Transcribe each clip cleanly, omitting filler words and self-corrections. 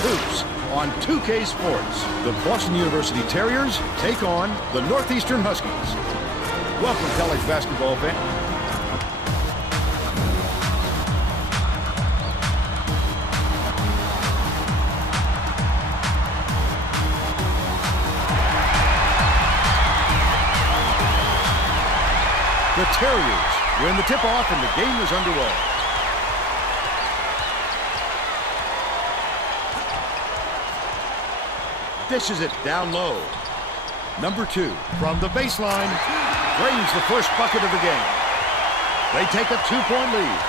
Hoops on 2K Sports. The Boston University Terriers take on the Northeastern Huskies. Welcome, college basketball fans. The Terriers win the tip-off and the game is underway. Dishes it down low. Number 2 from the baseline drains the first bucket of the game. They take a 2-point lead.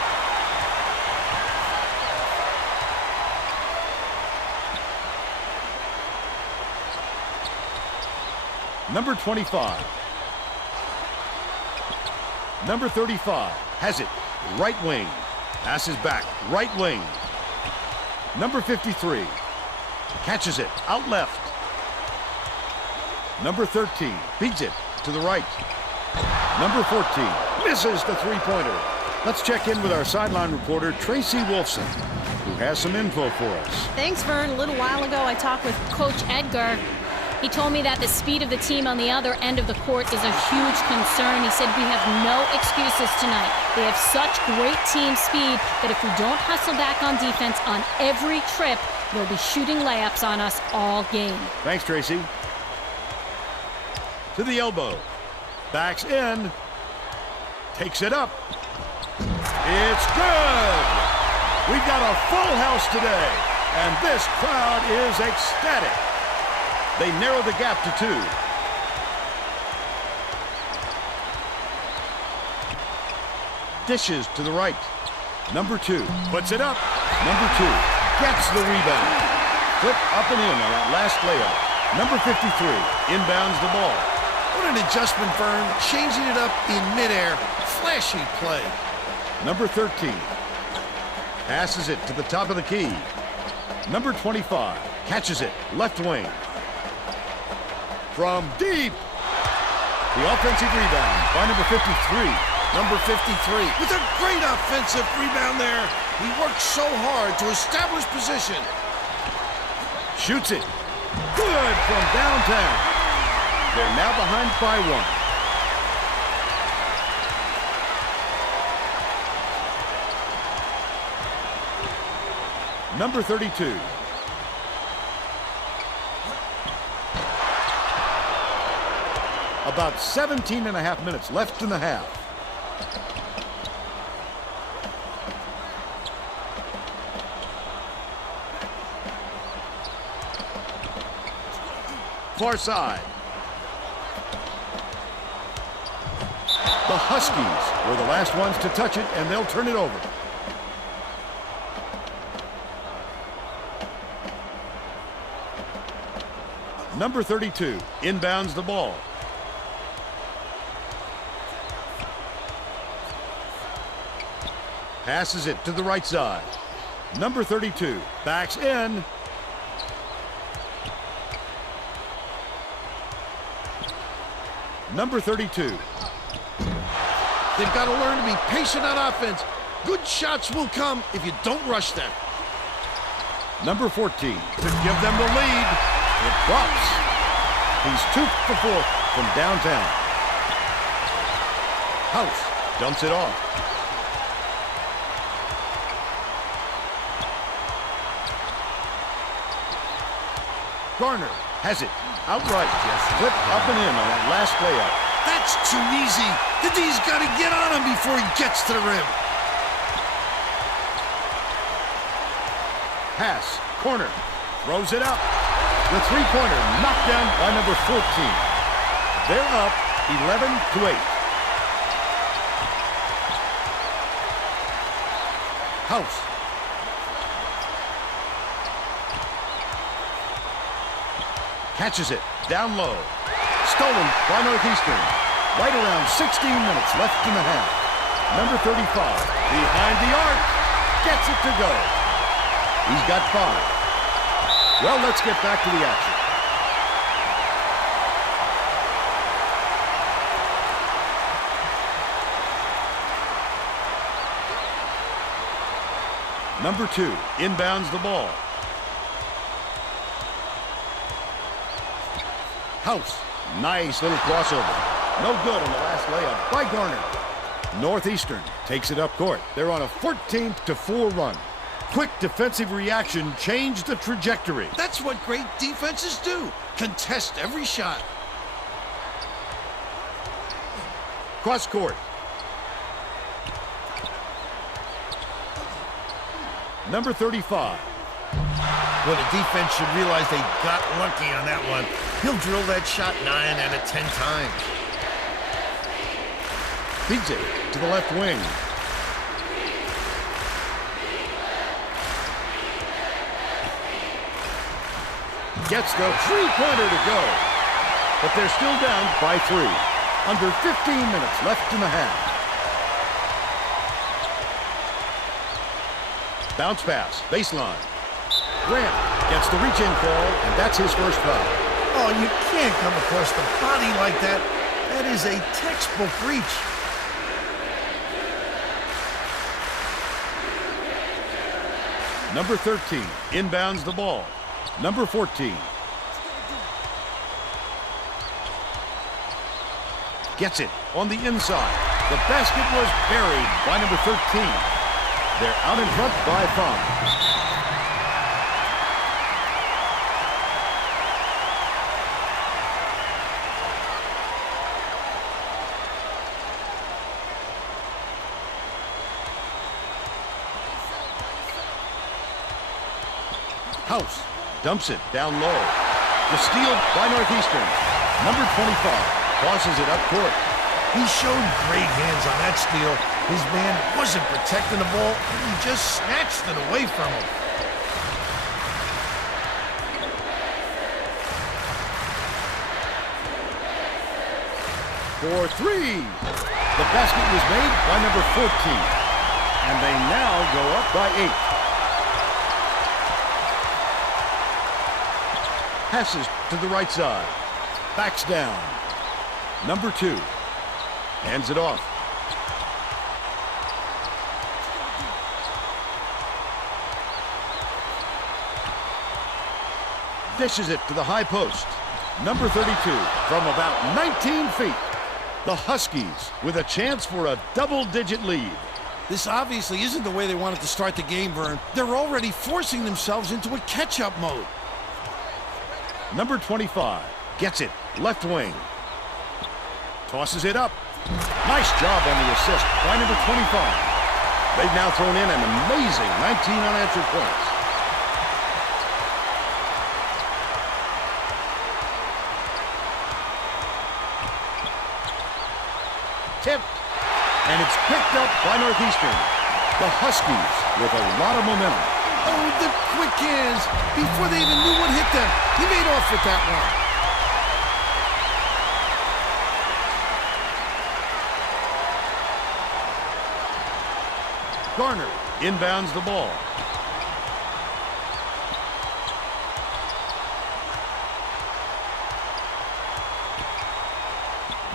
Number 25. Number 35 has it, right wing. Passes back, right wing. Number 53 catches it, out left. Number 13 beats it to the right. Number 14 misses the three-pointer. Let's check in with our sideline reporter, Tracy Wolfson, who has some info for us. Thanks, Vern. A little while ago, I talked with Coach Edgar. He told me that the speed of the team on the other end of the court is a huge concern. He said we have no excuses tonight. They have such great team speed that if we don't hustle back on defense on every trip, they'll be shooting layups on us all game. Thanks, Tracy. To the elbow. Backs in. Takes it up. It's good! We've got a full house today, and this crowd is ecstatic. They narrow the gap to 2. Dishes to the right. Number 2 puts it up. Number 2 gets the rebound. Flip up and in on that last layup. Number 53 inbounds the ball. What an adjustment, Vern. Changing it up in midair. Flashy play. Number 13 passes it to the top of the key. Number 25 catches it, left wing. From deep. The offensive rebound by number 53. Number 53 with a great offensive rebound there. He worked so hard to establish position. Shoots it. Good from downtown. They're now behind by 1. Number 32. About 17 and a half minutes left in the half. Far side. The Huskies were the last ones to touch it, and they'll turn it over. Number 32 inbounds the ball. Passes it to the right side. Number 32 backs in. Number 32. They've got to learn to be patient on offense. Good shots will come if you don't rush them. Number 14 to give them the lead. It drops. He's 2 for 4 from downtown. House dumps it off. Garner has it outright. Flip up and in on that last layup. That's too easy. The D's got to get on him before he gets to the rim. Pass, corner, throws it up. The three-pointer knocked down by number 14. They're up 11 to 8. House. Catches it down low. Stolen by Northeastern. Right around 16 minutes left in the half. Number 35 behind the arc. Gets it to go. He's got 5. Well, let's get back to the action. Number 2 inbounds the ball. House. Nice little crossover. No good on the last layup by Garner. Northeastern takes it up court. They're on a 14-4 run. Quick defensive reaction changed the trajectory. That's what great defenses do. Contest every shot. Cross court. Number 35. Well, the defense should realize they got lucky on that one. He'll drill that shot 9 out of 10 times. Feeds it to the left wing. Gets the three-pointer to go. But they're still down by 3. Under 15 minutes left in the half. Bounce pass, baseline. Grant gets the reach-in call, and that's his first foul. Oh, you can't come across the body like that. That is a textbook reach. Number 13 inbounds the ball. Number 14. Gets it on the inside. The basket was buried by number 13. They're out in front by 5. House dumps it down low. The steal by Northeastern. Number 25 tosses it up court. He showed great hands on that steal. His man wasn't protecting the ball. He just snatched it away from him. For 3. The basket was made by number 14. And they now go up by 8. Passes to the right side. Backs down. Number 2. Hands it off. Dishes it to the high post. Number 32 from about 19 feet. The Huskies with a chance for a double-digit lead. This obviously isn't the way they wanted to start the game, Vern. They're already forcing themselves into a catch-up mode. Number 25 gets it, left wing. Tosses it up. Nice job on the assist by number 25. They've now thrown in an amazing 19 unanswered points. Tipped, and it's picked up by Northeastern. The Huskies with a lot of momentum. Oh, the quick hands. Before they even knew what hit them, he made off with that one. Garner inbounds the ball.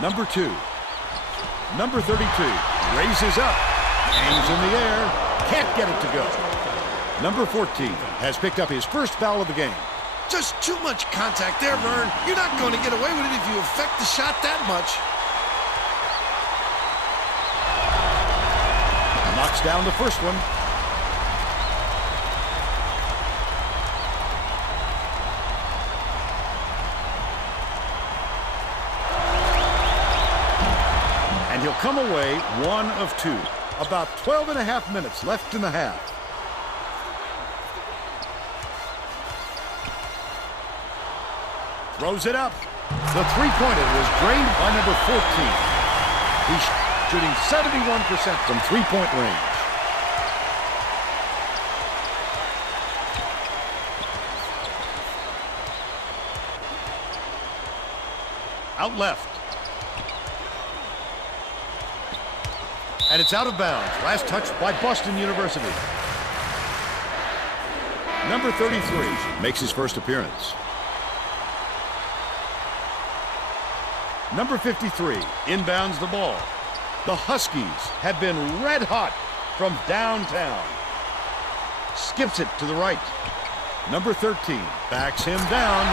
Number 2. Number 32 raises up. Hangs in the air. Can't get it to go. Number 14 has picked up his first foul of the game. Just too much contact there, Vern. You're not going to get away with it if you affect the shot that much. Knocks down the first one. And he'll come away 1 of 2. About 12 and a half minutes left in the half. Throws it up. The three-pointer was drained by number 14. He's shooting 71% from three-point range. Out left. And it's out of bounds. Last touch by Boston University. Number 33 makes his first appearance. Number 53 inbounds the ball. The Huskies have been red hot from downtown. Skips it to the right. Number 13 backs him down.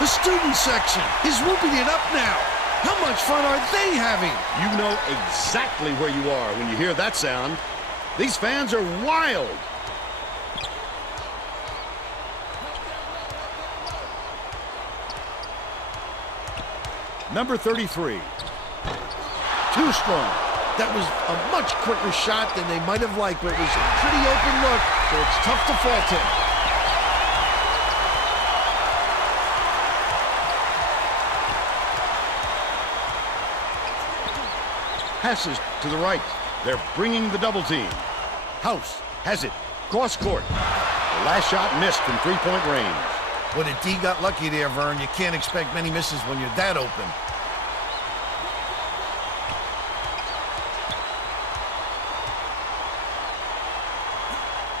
The student section is whooping it up now. How much fun are they having? You know exactly where you are when you hear that sound. These fans are wild. Number 33. Too strong. That was a much quicker shot than they might have liked, but it was a pretty open look, so it's tough to fault him. Passes to the right. They're bringing the double team. House has it. Cross court. The last shot missed from three-point range. Well, the D got lucky there, Vern. You can't expect many misses when you're that open.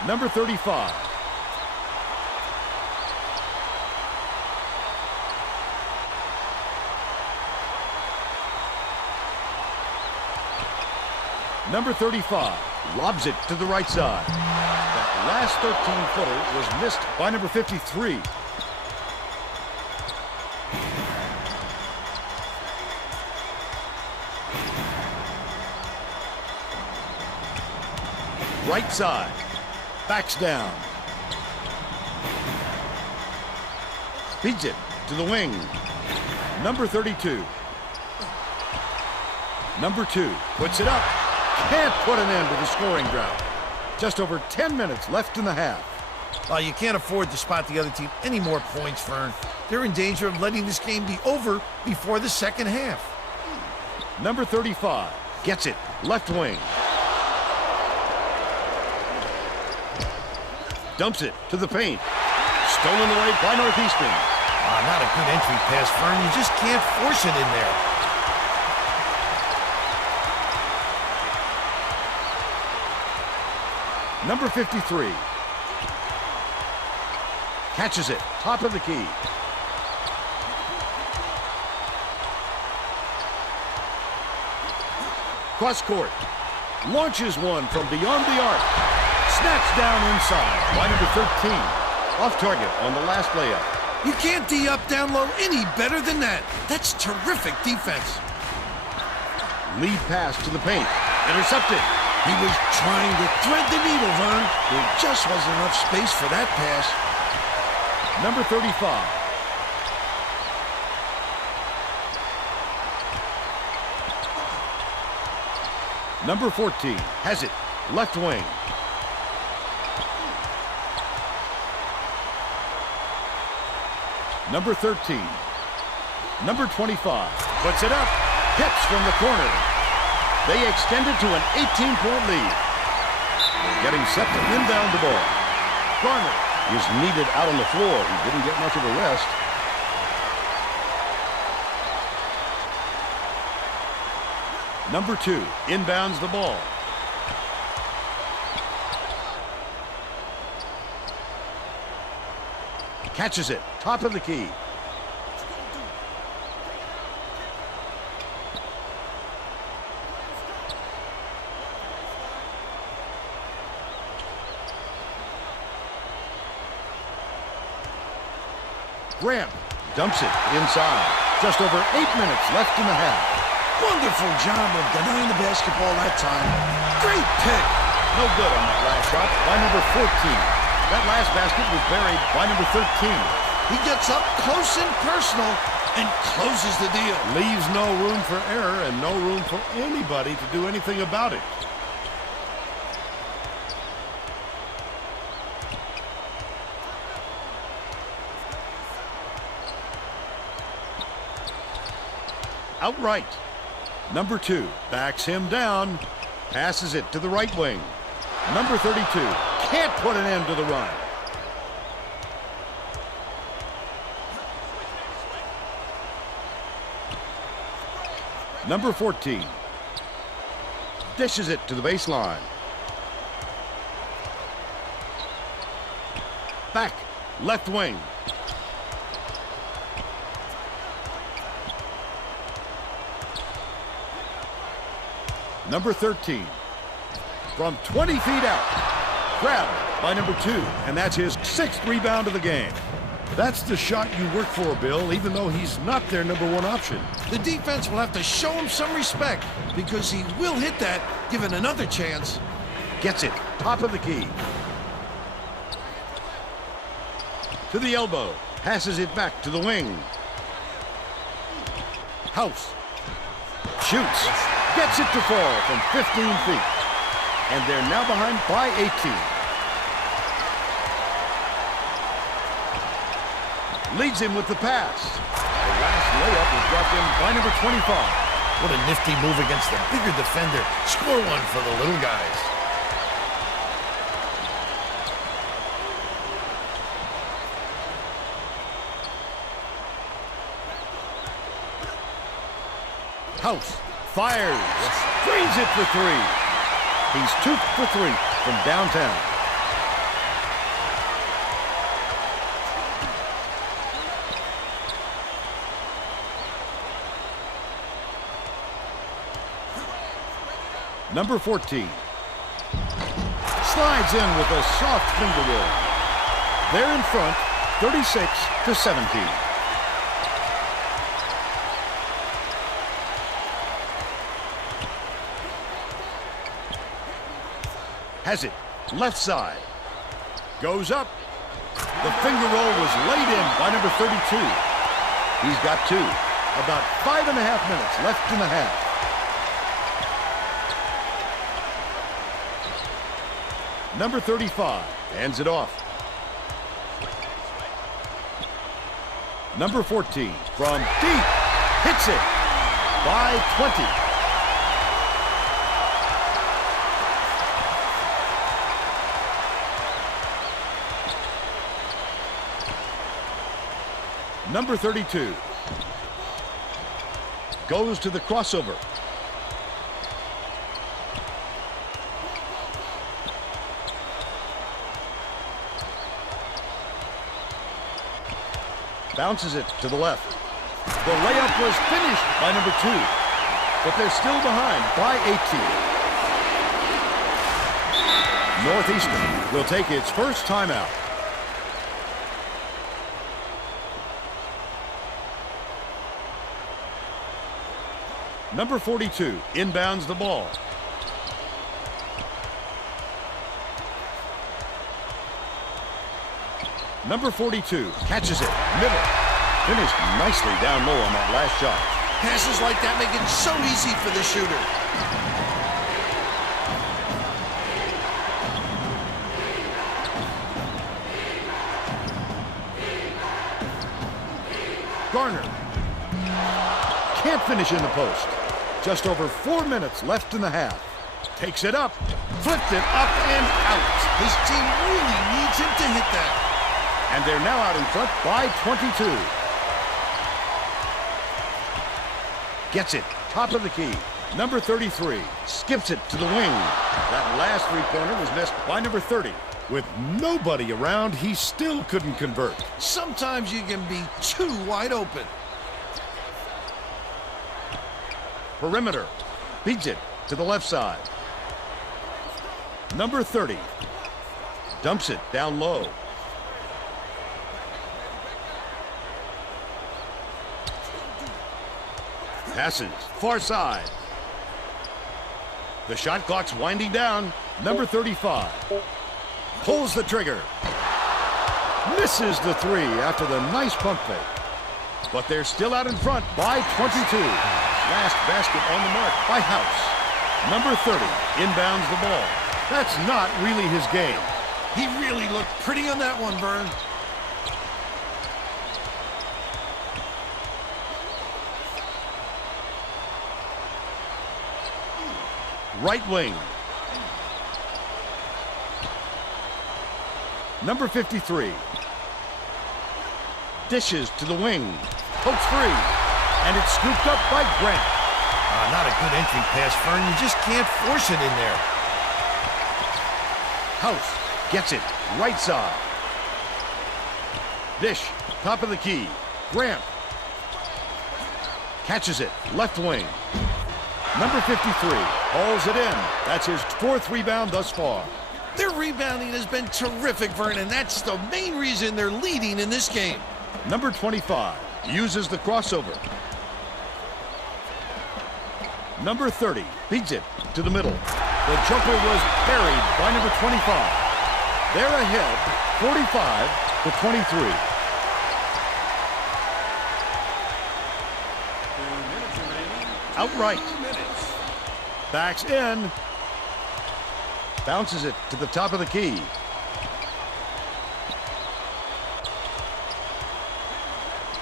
Number 35. Number 35 lobs it to the right side. That last 13-footer was missed by number 53. Right side. Backs down. Feeds it to the wing. Number 32. Number 2 puts it up. Can't put an end to the scoring drought. Just over 10 minutes left in the half. Well, you can't afford to spot the other team any more points, Vern. They're in danger of letting this game be over before the second half. Number 35 gets it. Left wing. Dumps it to the paint. Stolen away by Northeastern. Not a good entry pass, Vern. You just can't force it in there. Number 53. Catches it. Top of the key. Cross court. Launches one from beyond the arc. Snatched down inside by number 13. Off target on the last layup. You can't D up down low any better than that. That's terrific defense. Lead pass to the paint. Intercepted. He was trying to thread the needle, Vern. There just wasn't enough space for that pass. Number 35. Number 14 has it. Left wing. Number 13. Number 25 puts it up. Hits from the corner. They extended to an 18-point lead. Getting set to inbound the ball. Garner is needed out on the floor. He didn't get much of a rest. Number 2 inbounds the ball. Catches it. Top of the key. Graham dumps it inside. Just over 8 minutes left in the half. Wonderful job of denying the basketball that time. Great pick. No good on that last shot by number 14. That last basket was buried by number 13. He gets up close and personal and closes the deal. Leaves no room for error and no room for anybody to do anything about it. Outright. Number 2 backs him down. Passes it to the right wing. Number 32 can't put an end to the run. Number 14 dishes it to the baseline. Back, left wing. Number 13 from 20 feet out. Grabbed by number 2, and that's his 6th rebound of the game. That's the shot you work for, Bill, even though he's not their #1 option. The defense will have to show him some respect because he will hit that given another chance. Gets it, top of the key. To the elbow, passes it back to the wing. House. Shoots, gets it to fall from 15 feet. And they're now behind by 18. Leads him with the pass. The last layup is dropped in by number 25. What a nifty move against the bigger defender. Score one for the little guys. House fires, drains it for three. He's 2 for 3 from downtown. Number 14. Slides in with a soft finger roll. They're in front, 36-17. Has it, left side. Goes up. The finger roll was laid in by number 32. He's got 2. About 5.5 minutes left in the half. Number 35 hands it off. Number 14 from deep hits it by 20. Number 32 goes to the crossover. Bounces it to the left. The layup was finished by number 2, but they're still behind by 18. Northeastern will take its first timeout. Number 42 inbounds the ball. Number 42 catches it, middle. Finished nicely down low on that last shot. Passes like that make it so easy for the shooter. Garner can't finish in the post. Just over 4 minutes left in the half. Takes it up, flipped it up and out. His team really needs him to hit that. And they're now out in front by 22. Gets it, top of the key. Number 33 skips it to the wing. That last three-pointer was missed by number 30. With nobody around, he still couldn't convert. Sometimes you can be too wide open. Perimeter beats it to the left side. Number 30 dumps it down low. Passes far side. The shot clock's winding down. Number 35 pulls the trigger. Misses the 3 after the nice pump fake. But they're still out in front by 22. Last basket on the mark by House. Number 30 inbounds the ball. That's not really his game. He really looked pretty on that one, Vern. Right wing. Number 53 dishes to the wing. Pokes free. And it's scooped up by Grant. Not a good entry pass, Vern. You just can't force it in there. House gets it right side. Dish, top of the key. Grant catches it, left wing. Number 53 hauls it in. That's his 4th rebound thus far. Their rebounding has been terrific, Vernon. That's the main reason they're leading in this game. Number 25 uses the crossover. Number 30 beats it to the middle. The jumper was buried by number 25. They're ahead 45-23. Outright. Backs in. Bounces it to the top of the key.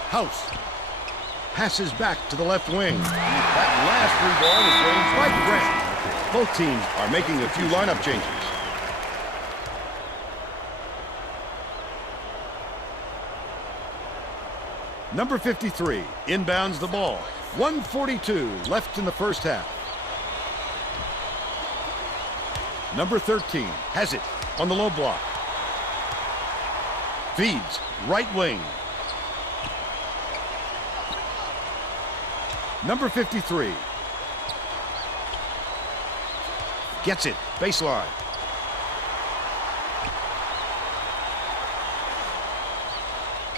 House passes back to the left wing. That last free ball is range by Grant. Both teams are making a few lineup changes. Number 53 inbounds the ball. 1:42 left in the first half. Number 13 has it on the low block. Feeds right wing. Number 53 gets it baseline.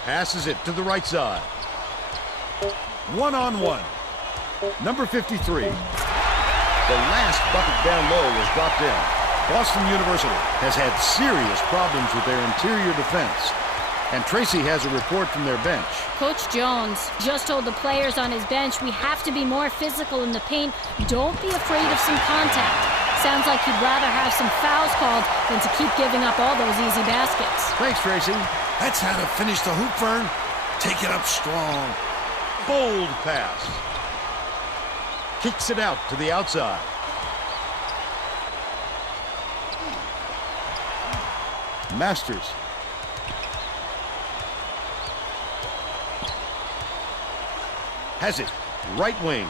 Passes it to the right side. One-on-one. Number 53. The last bucket down low was dropped in. Boston University has had serious problems with their interior defense. And Tracy has a report from their bench. Coach Jones just told the players on his bench, we have to be more physical in the paint. Don't be afraid of some contact. Sounds like he'd rather have some fouls called than to keep giving up all those easy baskets. Thanks, Tracy. That's how to finish the hoop, Vern. Take it up strong. Bold pass. Kicks it out to the outside. Masters. Has it. Right wing.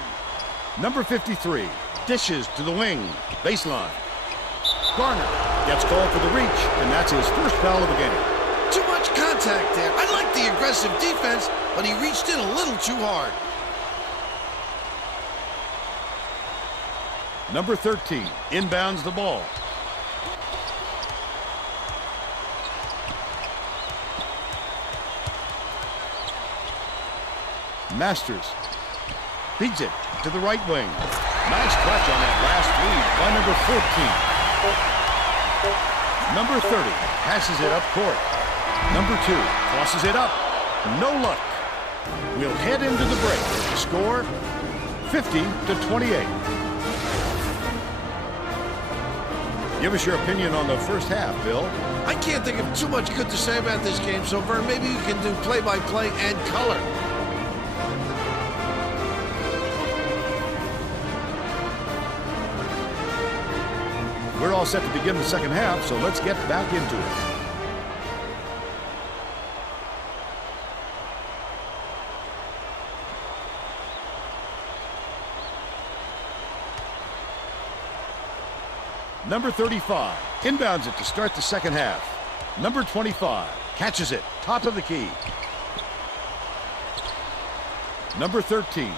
Number 53 dishes to the wing. Baseline. Garner gets called for the reach, and that's his first foul of the game. Too much contact there. I like the aggressive defense, but he reached in a little too hard. Number 13 inbounds the ball. Masters feeds it to the right wing. Nice clutch on that last lead by number 14. Number 30 passes it up court. Number 2 tosses it up. No luck. We'll head into the break with the score 50-28. Give us your opinion on the first half, Bill. I can't think of too much good to say about this game, so Vern, maybe you can do play-by-play and color. We're all set to begin the second half, so let's get back into it. Number 35 inbounds it to start the second half. Number 25 catches it, top of the key. Number 13.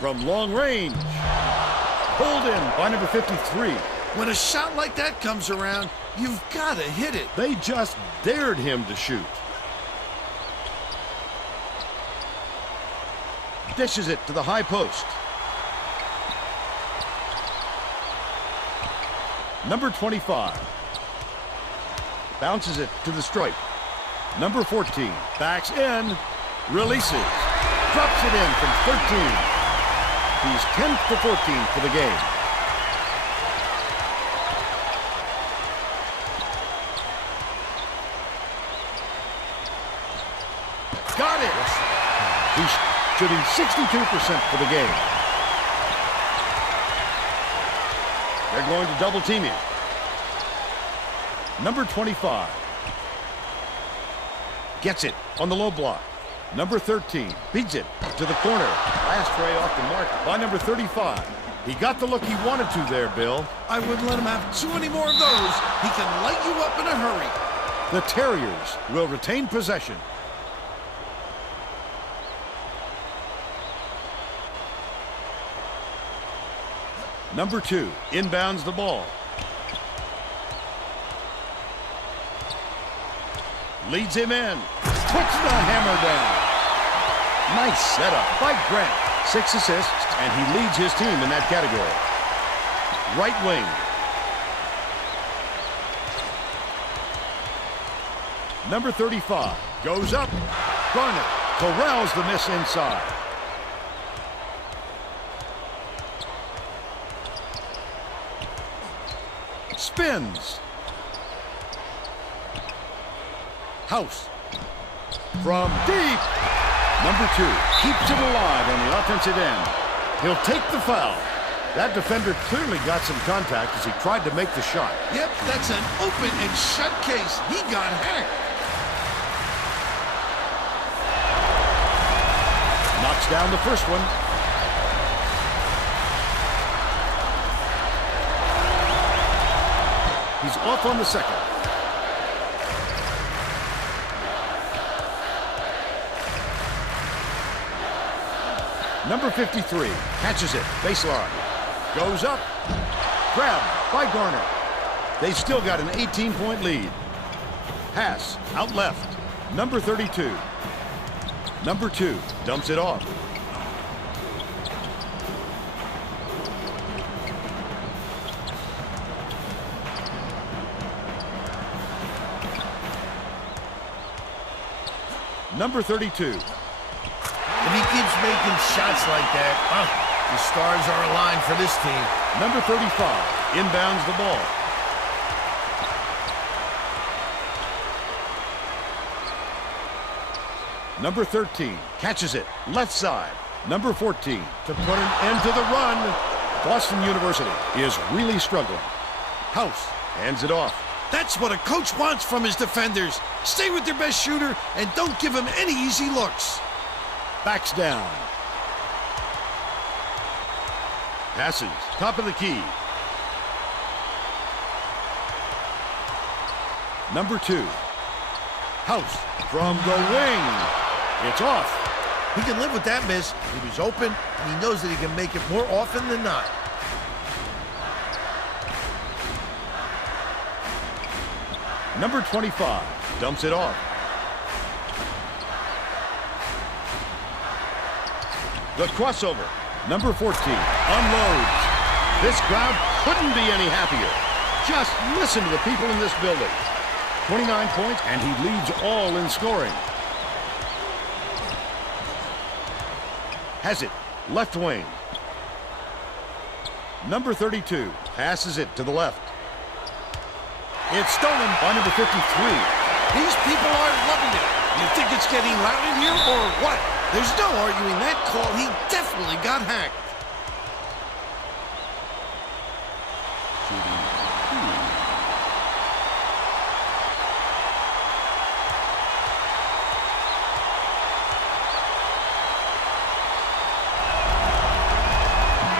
From long range. Pulled in by number 53. When a shot like that comes around, you've got to hit it. They just dared him to shoot. Dishes it to the high post. Number 25. Bounces it to the stripe. Number 14. Backs in. Releases. Drops it in from 13. He's 10 for 14 for the game. Got it. He's shooting 62% for the game. They're going to double team him. Number 25 gets it on the low block. Number 13 beats it to the corner. Last tray off the mark by number 35. He got the look he wanted to there, Bill. I wouldn't let him have too many more of those. He can light you up in a hurry. The Terriers will retain possession. Number 2 inbounds the ball. Leads him in. Puts the hammer down. Nice setup by Grant. 6 assists, and he leads his team in that category. Right wing. Number 35 goes up. Garnett corrals the miss inside. Spins. House. From deep. Number 2 keeps it alive on the offensive end. He'll take the foul. That defender clearly got some contact as he tried to make the shot. Yep, that's an open and shut case. He got hacked. Knocks down the first one. He's off on the second. Number 53 catches it, baseline. Goes up. Grabbed by Garner. They still got an 18-point lead. Pass out left. Number 32. Number 2 dumps it off. Number 32. If he keeps making shots like that, the stars are aligned for this team. Number 35 inbounds the ball. Number 13 catches it, left side. Number 14 to put an end to the run. Boston University is really struggling. House hands it off. That's what a coach wants from his defenders. Stay with their best shooter and don't give him any easy looks. Backs down. Passes, top of the key. Number 2. House from the wing. It's off. He can live with that miss. He was open, and he knows that he can make it more often than not. Number 25 dumps it off. The crossover. Number 14 unloads. This crowd couldn't be any happier. Just listen to the people in this building. 29 points, and he leads all in scoring. Has it. Left wing. Number 32 passes it to the left. It's stolen by number 53. These people are loving it. You think it's getting loud in here or what? There's no arguing that call. He definitely got hacked.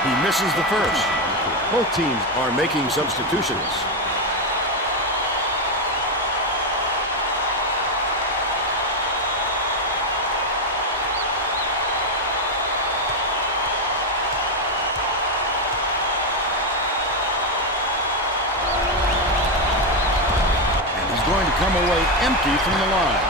He misses the first. Both teams are making substitutions. Come away empty from the line.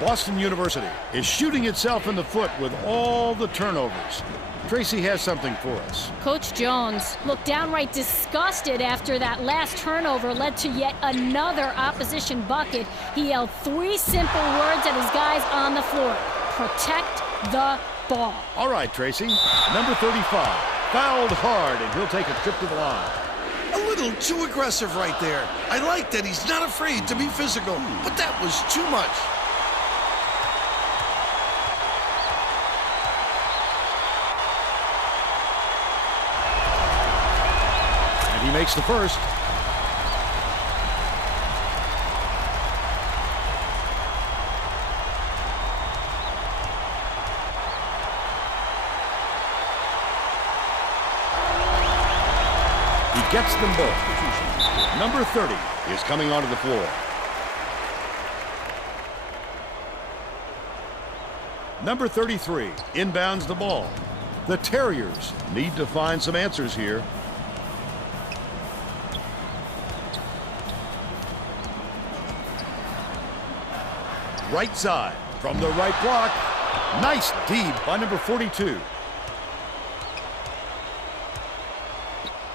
Boston University is shooting itself in the foot with all the turnovers. Tracy has something for us. Coach Jones looked downright disgusted after that last turnover led to yet another opposition bucket. He yelled 3 simple words at his guys on the floor. Protect the ball. All right, Tracy. Number 35 fouled hard, and he'll take a trip to the line. A little too aggressive right there. I like that he's not afraid to be physical, but that was too much. And he makes the first. Gets them both. Number 30 is coming onto the floor. Number 33 inbounds the ball. The Terriers need to find some answers here. Right side from the right block. Nice D by number 42.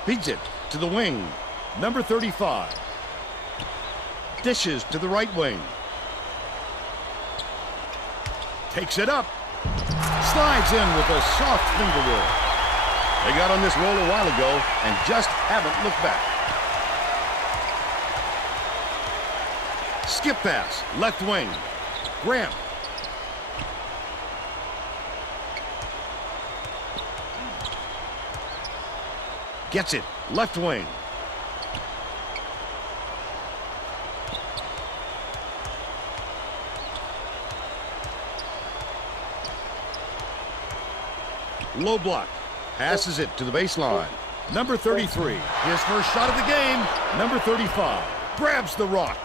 Beats it to the wing. Number 35. Dishes to the right wing. Takes it up. Slides in with a soft finger roll. They got on this roll a while ago and just haven't looked back. Skip pass, left wing. Graham. Gets it, left wing. Low block. Passes it to the baseline. Number 33. His first shot of the game. Number 35. Grabs the rock.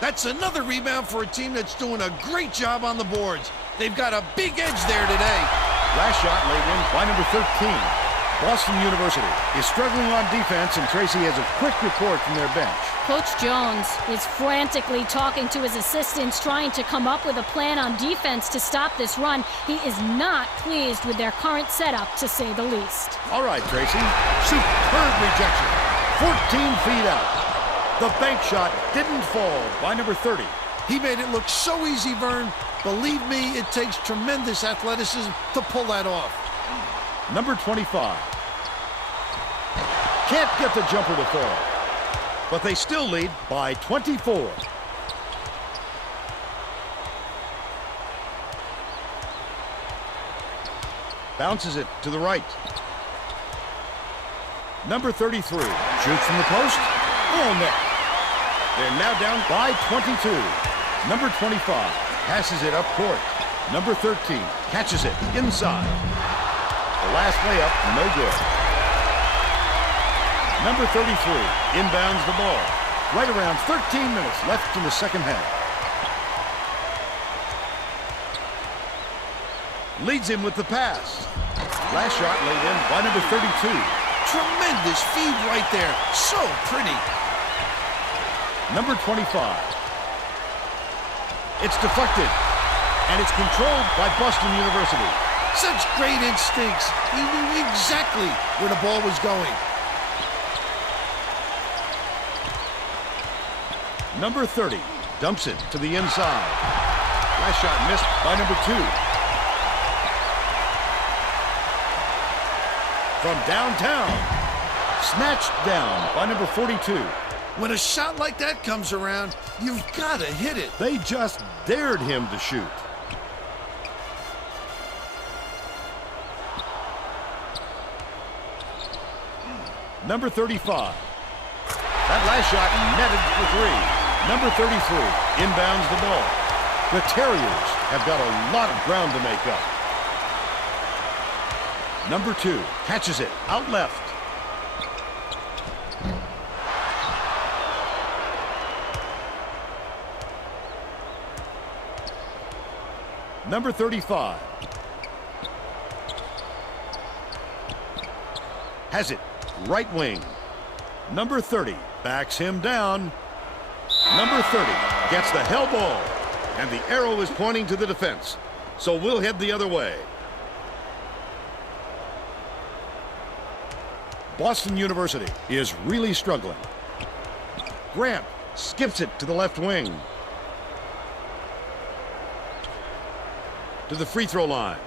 That's another rebound for a team that's doing a great job on the boards. They've got a big edge there today. Last shot laid in by number 13. Boston University is struggling on defense, and Tracy has a quick report from their bench. Coach Jones is frantically talking to his assistants, trying to come up with a plan on defense to stop this run. He is not pleased with their current setup, to say the least. All right, Tracy. Superb rejection. 14 feet out. The bank shot didn't fall by number 30. He made it look so easy, Vern. Believe me, it takes tremendous athleticism to pull that off. Number 25. Can't get the jumper to fall. But they still lead by 24. Bounces it to the right. Number 33 shoots from the post. Oh, net. They're now down by 22. Number 25 passes it up court. Number 13 catches it inside. The last layup, no good. Number 33 inbounds the ball. Right around 13 minutes left in the second half. Leads him with the pass. Last shot laid in by number 32. Tremendous feed right there. So pretty. Number 25. It's deflected, and it's controlled by Boston University. Such great instincts. He knew exactly where the ball was going. Number 30 dumps it to the inside. Last shot missed by number 2. From downtown, snatched down by number 42. When a shot like that comes around, you've got to hit it. They just dared him to shoot. Number 35. That last shot netted for 3. Number 33 inbounds the ball. The Terriers have got a lot of ground to make up. Number 2 catches it out left. Number 35 has it right wing. Number 30 backs him down. Number 30 gets the hell ball, and the arrow is pointing to the defense. So we'll head the other way. Boston University is really struggling. Grant skips it to the left wing. To the free throw line.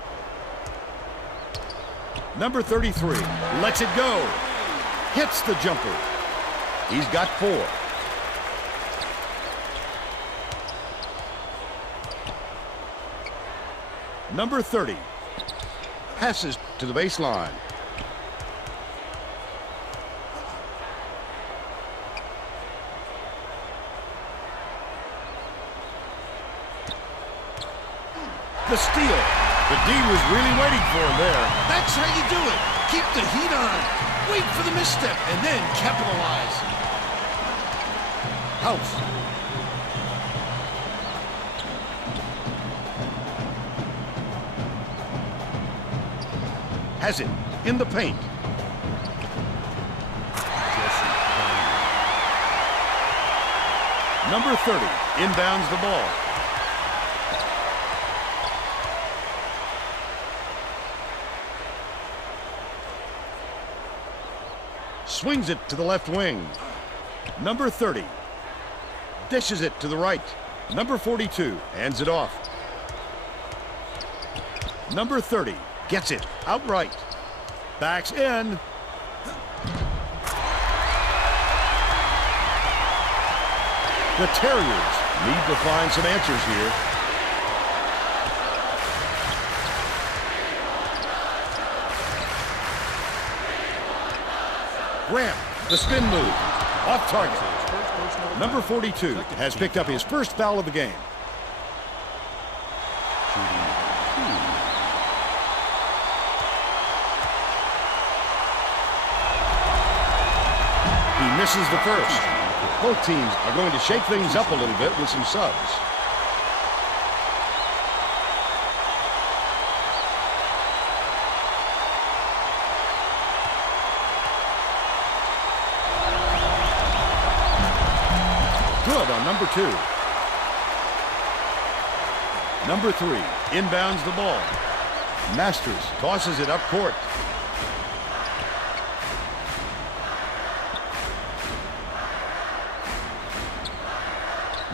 Number 33 lets it go. Hits the jumper. He's got 4. Number 30 passes to the baseline. The steal. The D was really waiting for him there. That's how you do it. Keep the heat on. Wait for the misstep and then capitalize. House. Has it in the paint. Number 30 inbounds the ball. Swings it to the left wing. Number 30 dishes it to the right. Number 42 hands it off. Number 30 gets it outright. Backs in. The Terriers need to find some answers here. Grant, the spin move, off target. Number 42 has picked up his first foul of the game. He misses the first. Both teams are going to shake things up a little bit with some subs. Good on number 2. Number 3 inbounds the ball. Masters tosses it up court.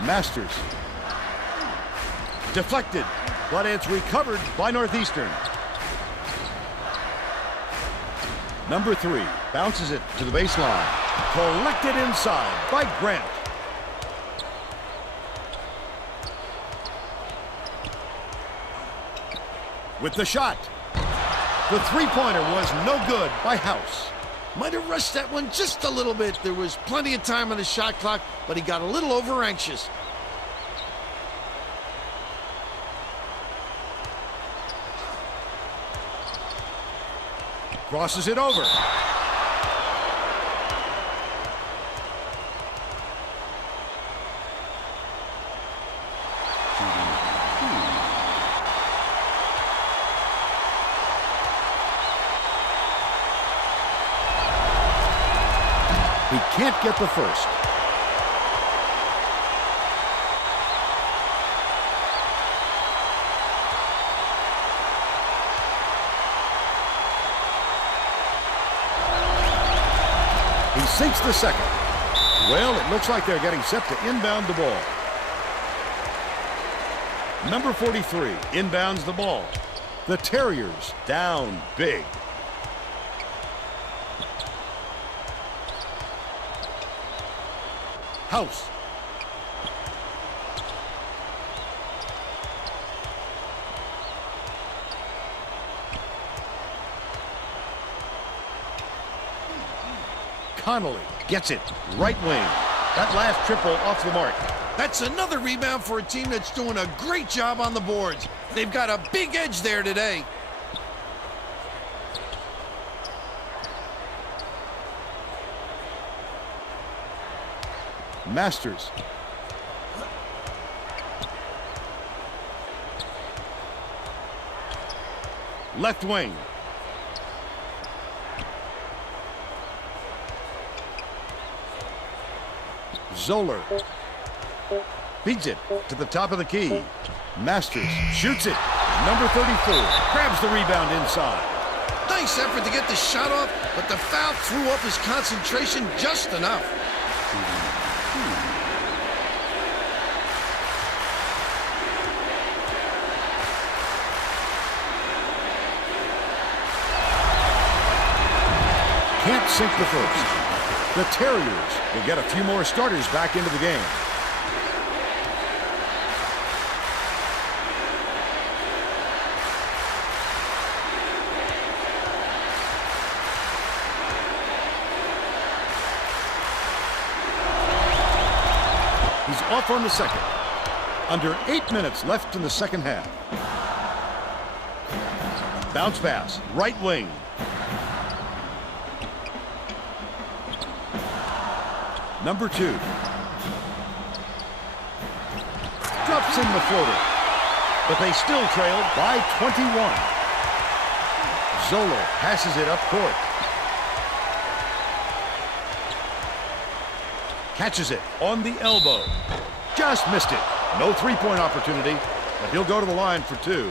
Masters. Deflected, but it's recovered by Northeastern. Number 3 bounces it to the baseline. Collected inside by Grant. With the shot. The three-pointer was no good by House. Might have rushed that one just a little bit. There was plenty of time on the shot clock, but he got a little over-anxious. Crosses it over. He can't get the first. He sinks the second. Well, it looks like they're getting set to inbound the ball. Number 43 inbounds the ball. The Terriers down big. House. Connolly gets it right wing. That last triple off the mark. That's another rebound for a team that's doing a great job on the boards. They've got a big edge there today. Masters. Left wing. Zoller feeds it to the top of the key. Masters shoots it. Number 34 grabs the rebound inside. Nice effort to get the shot off, but the foul threw off his concentration just enough. Can't sink the first. The Terriers will get a few more starters back into the game. He's off on the second. Under 8 minutes left in the second half. Bounce pass, right wing. Number 2. Drops in the floater. But they still trail by 21. Zoller passes it up court. Catches it on the elbow. Just missed it. No three-point opportunity, but he'll go to the line for 2.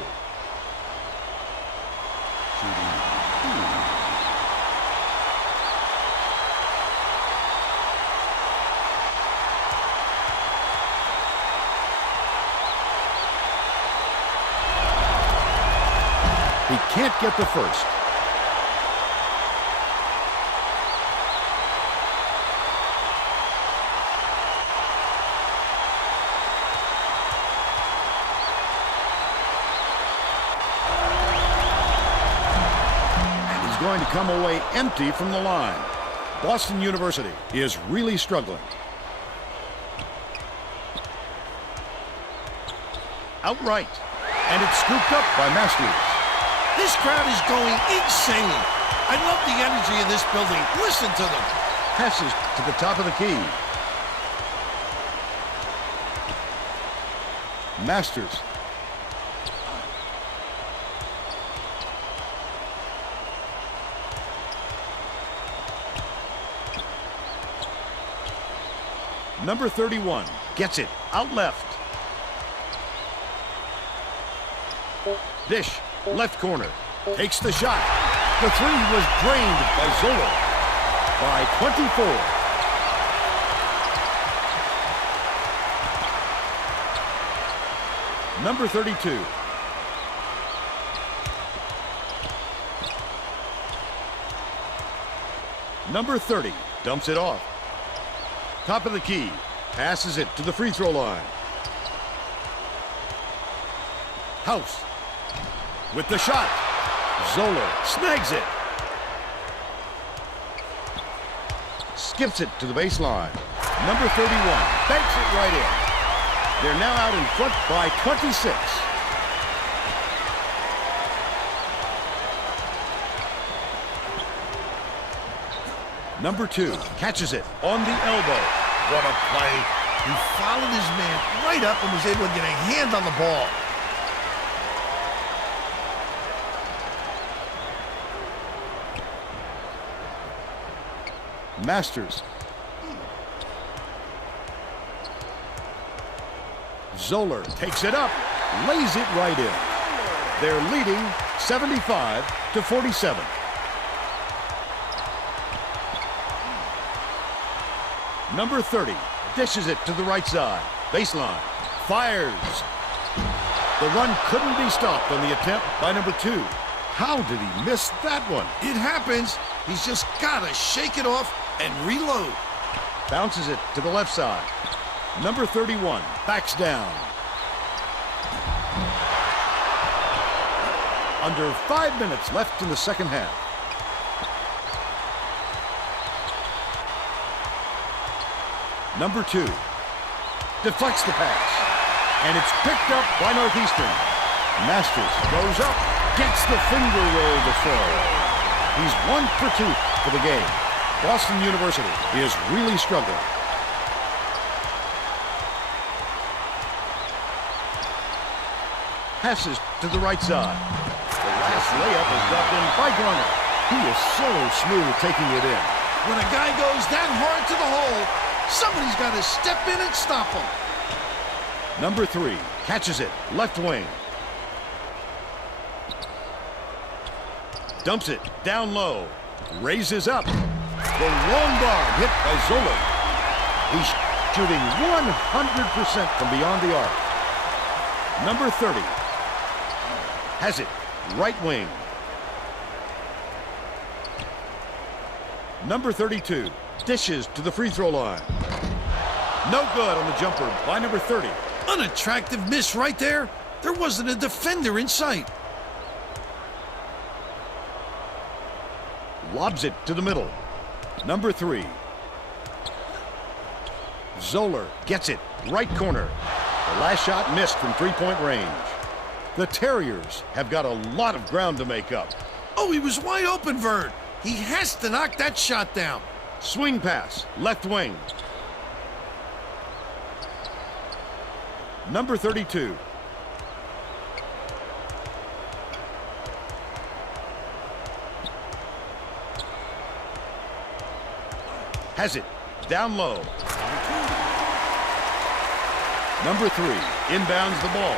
He can't get the first. And he's going to come away empty from the line. Boston University is really struggling. Outright. And it's scooped up by Masters. This crowd is going insane. I love the energy of this building. Listen to them. Passes to the top of the key. Masters. Number 31 gets it out left. Dish. Left corner. Takes the shot. The 3 was drained by Zoller. By 24. Number 32. Number 30 dumps it off. Top of the key. Passes it to the free throw line. House. With the shot. Zoller snags it. Skips it to the baseline. Number 31 banks it right in. They're now out in front by 26. Number 2 catches it on the elbow. What a play. He followed his man right up and was able to get a hand on the ball. Masters. Zoller takes it up, lays it right in. They're leading 75-47. Number 30 dishes it to the right side. Baseline. Fires. The run couldn't be stopped on the attempt by number 2. How did he miss that one? It happens. He's just got to shake it off and reload. Bounces it to the left side. Number 31 backs down. Under 5 minutes left in the second half. Number 2 deflects the pass. And it's picked up by Northeastern. Masters goes up, gets the finger roll to fall. He's 1 for 2 for the game. Boston University is really struggling. Passes to the right side. The last layup is dropped in by Garner. He is so smooth taking it in. When a guy goes that hard to the hole, somebody's got to step in and stop him. Number 3 catches it, left wing. Dumps it down low. Raises up. The long bomb hit by Zoller. He's shooting 100% from beyond the arc. Number 30 has it, right wing. Number 32 dishes to the free throw line. No good on the jumper by number 30. Unattractive miss right there. There wasn't a defender in sight. Lobs it to the middle. Number 3. Zoller gets it, right corner. The last shot missed from three-point range. The Terriers have got a lot of ground to make up. Oh, he was wide open, Verd. He has to knock that shot down. Swing pass, left wing. Number 32. Has it, down low. Number 3, inbounds the ball.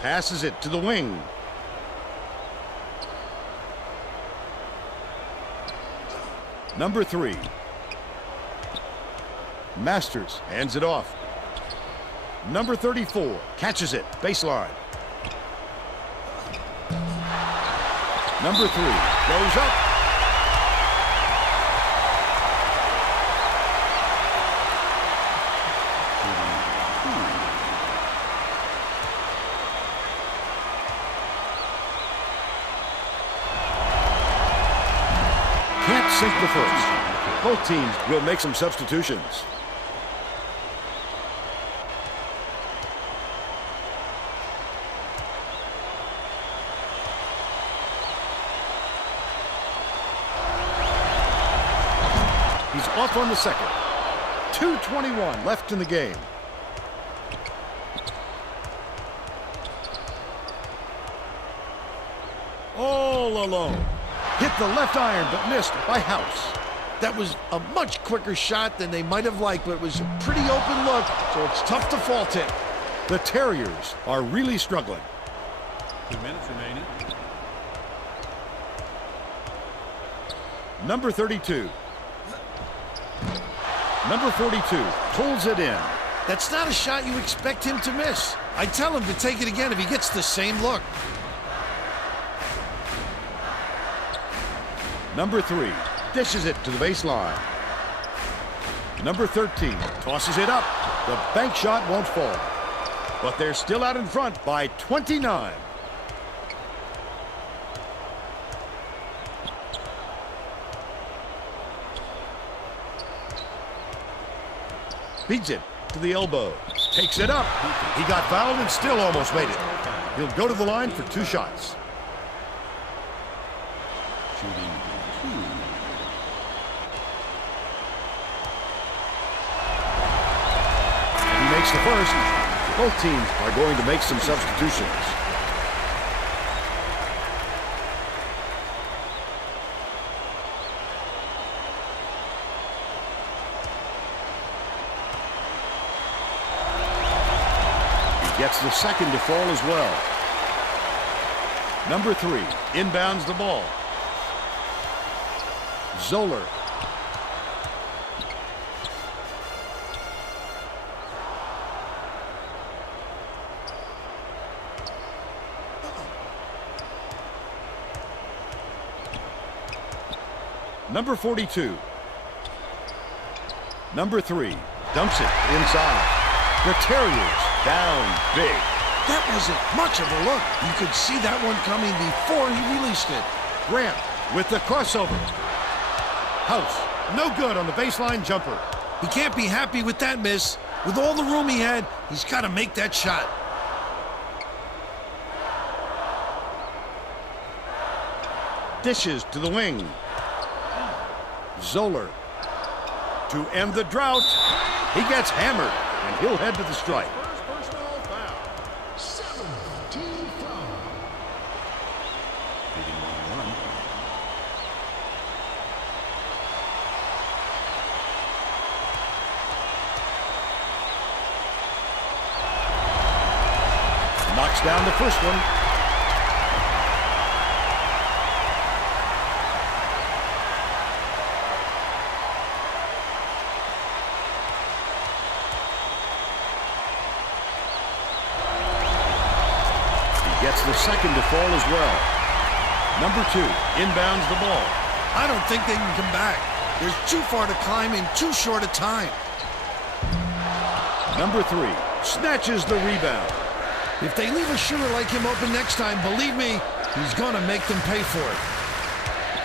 Passes it to the wing. Number 3. Masters hands it off. Number 34 catches it, baseline. Number 3 goes up. Can't sink the first. Both teams will make some substitutions. He's off on the second. 2:21 left in the game. All alone. Hit the left iron, but missed by House. That was a much quicker shot than they might have liked, but it was a pretty open look, so it's tough to fault him. The Terriers are really struggling. 2 minutes remaining. Number 32. Number 42 pulls it in. That's not a shot you expect him to miss. I tell him to take it again if he gets the same look. Number 3 dishes it to the baseline. Number 13 tosses it up. The bank shot won't fall. But they're still out in front by 29. Beats it to the elbow. Takes it up. He got fouled and still almost made it. He'll go to the line for 2 shots. Shooting 2. He makes the first. Both teams are going to make some substitutions. Gets the second to fall as well. Number 3 inbounds the ball. Zoller. Number 42. Number 3 dumps it inside. The Terriers down big. That wasn't much of a look. You could see that one coming before he released it. Grant with the crossover. House, no good on the baseline jumper. He can't be happy with that miss. With all the room he had, he's got to make that shot. Dishes to the wing. Zoller. To end the drought, he gets hammered, and he'll head to the strike. First personal foul. 17 foul. Leading 1-1. Knocks down the first one. Gets the second to fall as well. Number 2 inbounds the ball. I don't think they can come back. There's too far to climb in too short a time. Number 3 snatches the rebound. If they leave a shooter like him open next time, believe me, he's going to make them pay for it.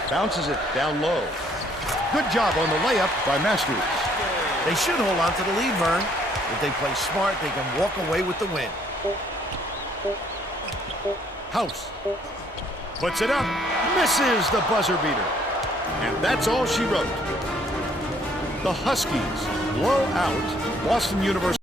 Bounces it down low. Good job on the layup by Masters. They should hold on to the lead, Vern. If they play smart, they can walk away with the win. House puts it up, misses the buzzer beater. And that's all she wrote. The Huskies blow out Boston University.